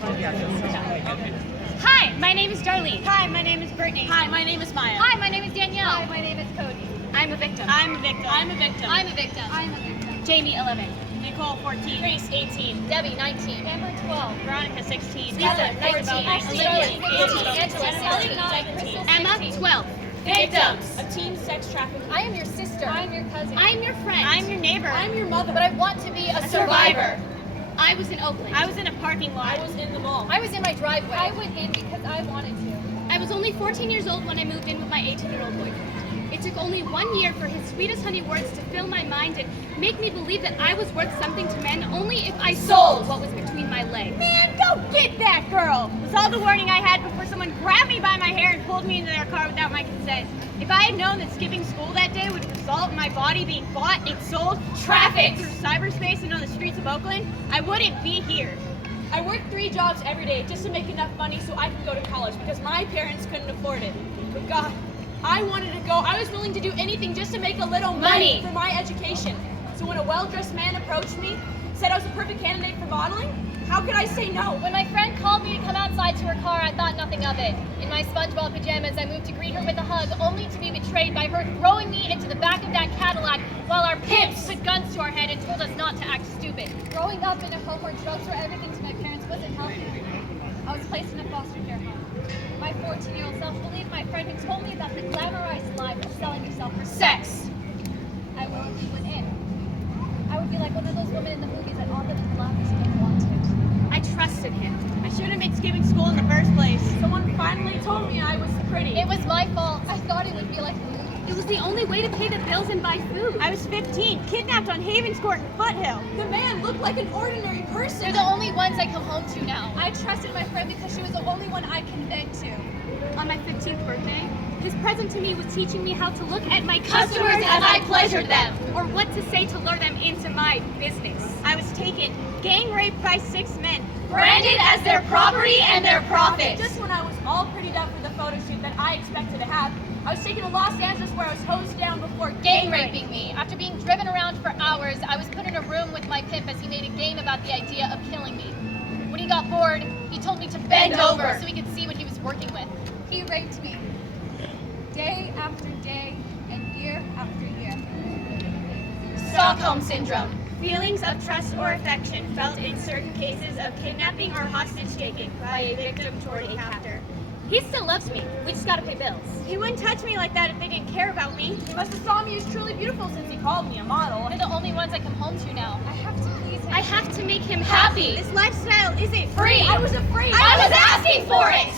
Hi, my name is Darlene. Hi, my name is Brittany. Hi, my name is Maya. Hi, my name is Danielle. Hi, my name is Cody. I'm a victim. I'm a victim. I'm a victim. I'm a victim. I'm a victim. Jamie, 11. Nicole, 14. Grace, 18. Debbie, 19. Amber, 12. Veronica, 16. Heather, 19. Olivia, 18. Angela, 16. Emma, 12. Victims of teen sex trafficking. I am your sister. I'm your cousin. I'm your friend. I'm your neighbor. I'm your mother. But I want to be a survivor. I was in Oakland. I was in a parking lot. I was in the mall. I was in my driveway. I went in because I wanted to. I was only 14 years old when I moved in with my 18-year-old boyfriend. It took only 1 year for his sweetest honey words to fill my mind and make me believe that I was worth something to men only if I sold what was between my legs. Man, go get that girl! Was all the warning I had before someone grabbed me by my hair and pulled me into their car without my consent. If I had known that skipping school that day would result in my body being bought and sold, trafficked through cyberspace and on the streets of Oakland, I wouldn't be here. I worked 3 jobs every day just to make enough money so I could go to college because my parents couldn't afford it. But God, I wanted to go. I was willing to do anything just to make a little money for my education. So when a well-dressed man approached me, said I was a perfect candidate for modeling, how could I say no? When my friend called me to come outside to her car, I thought nothing of it. In my SpongeBob pajamas, I moved to greet her with a hug, only to be betrayed by her throwing me into the back of that Cadillac while our pimps put guns to our head and told us not to act stupid. Growing up in a home where drugs were everything to my parents wasn't healthy. I was placed in a foster care home. My 14-year-old self believed my friend who told me about the glamorized life of selling yourself for sex. I willingly went in. I would be like one of those women in the movies that all the glamorous men wanted. I trusted him. I shouldn't have been skipping school in the first place. Someone finally told me I was pretty. It was my fault. I thought it would be like the movies. It was the only way to pay the bills and buy food. I was 15, kidnapped on Havens Court in Foothill. The man looked like an ordinary person. They're the only ones I come home to now. I trusted my friend because she was the only one I can vent to. On my 15th birthday, his present to me was teaching me how to look at my Customers as I pleasured them. or what to say to lure them into my business. I was taken, gang raped by 6 men. Branded as their property and their profit. Just when I was all prettied up for the photo shoot that I expected to have, I was taken to Los Angeles where I was hosed down before Gang raping me. After being driven around for hours, I was put in a room with my pimp as he made a game about the idea of killing me. When he got bored, he told me to bend over so he could see what he was working with. He raped me. Day after day and year after year. Stockholm Syndrome. Feelings of trust or affection felt in certain cases of kidnapping or hostage taking by a victim toward a captor. He still loves me. We just gotta pay bills. He wouldn't touch me like that if they didn't care about me. He must have saw me as truly beautiful since he called me a model. They're the only ones I come home to now. I have to please him. I have to make him happy. This lifestyle isn't Free. I was afraid. I was asking for it!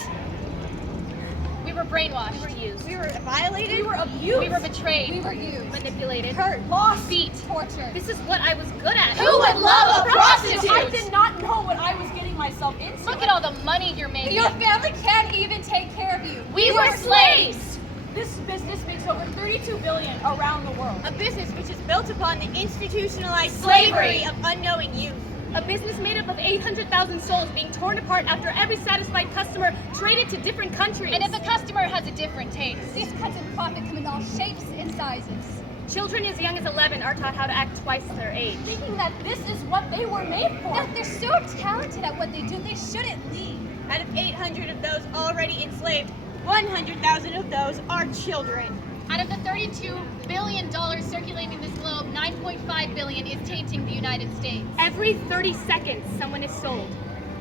We were brainwashed. We were used. We were violated. We were abused. We were betrayed. We were used. Manipulated. hurt, lost. Beat. tortured. This is what I was good at. Who would love a prostitute? I did not know what I was getting myself into. Look at all the money you're making. Your family can't even take care of you. We were slaves. This business makes over $32 billion around the world. A business which is built upon the institutionalized Slavery. slavery of unknowing youth. A business made up of 800,000 souls being torn apart after every satisfied customer traded to different countries. And if a customer has a different taste, These cuts and profit come in all shapes and sizes. Children as young as 11 are taught how to act twice their age. Thinking that this is what they were made for. If they're so talented at what they do, they shouldn't leave. Out of 800 of those already enslaved, 100,000 of those are children. out of the $32 billion circulating this globe, 9.5 billion is tainting the United States. Every 30 seconds, someone is sold.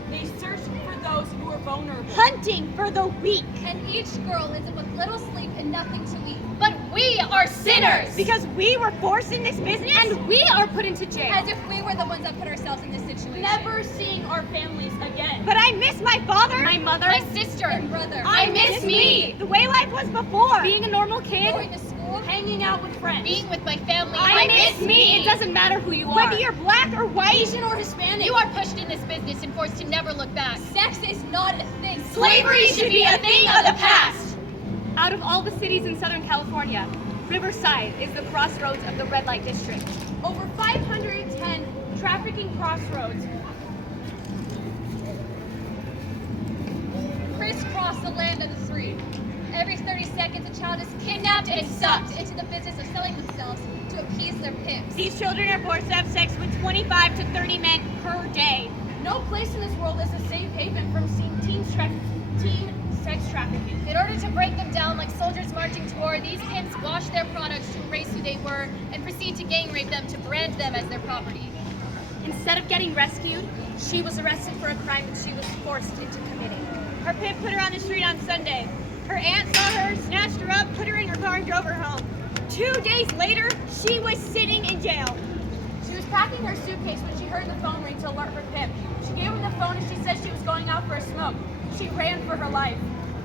They search for those who are vulnerable. Hunting for the weak. And each girl ends up with little sleep and nothing to eat. But we are sinners! Because we were forced in this business? And we are put into jail. As if we were the ones that put ourselves in this situation. Never seeing our families again. But I miss my father. My mother. My sister! And brother. I miss me! The way life was before. Being a normal kid. Going to school. Hanging out with friends. Being with my family. I miss me. It doesn't matter who you are. Whether you're black or white. Asian or Hispanic. You are pushed in this business and forced to never look back. Sex is not a thing. Slavery should be a thing of the past! Out of all the cities in Southern California, Riverside is the crossroads of the red light district. Over 510 trafficking crossroads. Crisscross the land of the free. Every 30 seconds, a child is kidnapped and sucked into the business of selling themselves to appease their pimps. These children are forced to have sex with 25 to 30 men per day. No place in this world is a safe haven from teen sex trafficking. In order to break them down like soldiers marching to war, these pimps wash their products to erase who they were and proceed to gang rape them to brand them as their property. Instead of getting rescued, she was arrested for a crime that she was forced into committing. Her pimp put her on the street on Sunday. Her aunt saw her, snatched her up, put her in her car, and drove her home. 2 days later, she was sitting in jail. She was packing her suitcase when she heard the phone ring to alert her pimp. She gave him the phone and she said she was going out for a smoke. She ran for her life.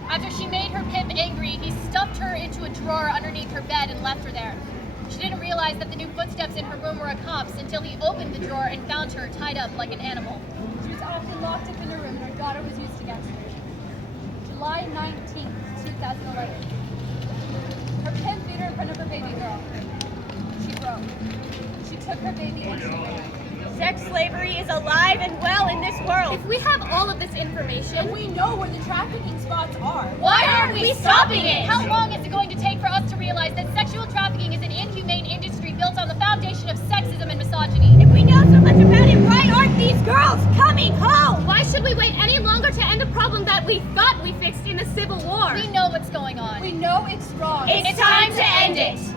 After she made her pimp angry, he stuffed her into a drawer underneath her bed and left her there. She didn't realize that the new footsteps in her room were a cop's until he opened the drawer and found her tied up like an animal. She was often locked up in her room and her daughter was used against her. July 19th, 2011. Her pimp beat her in front of her baby girl. She broke. She took her baby and she ran. Sex slavery is alive and well in this world. If we have all of this information, And we know where the trafficking spots are. Why aren't we stopping it? How long is it going to take for us to realize that sexual trafficking is an inhumane industry built on the foundation of sexism and misogyny? If we know so much about it, why aren't these girls coming home? why should we wait any longer to end a problem that we thought we fixed in the Civil War? We know what's going on. We know it's wrong. It's time to end it.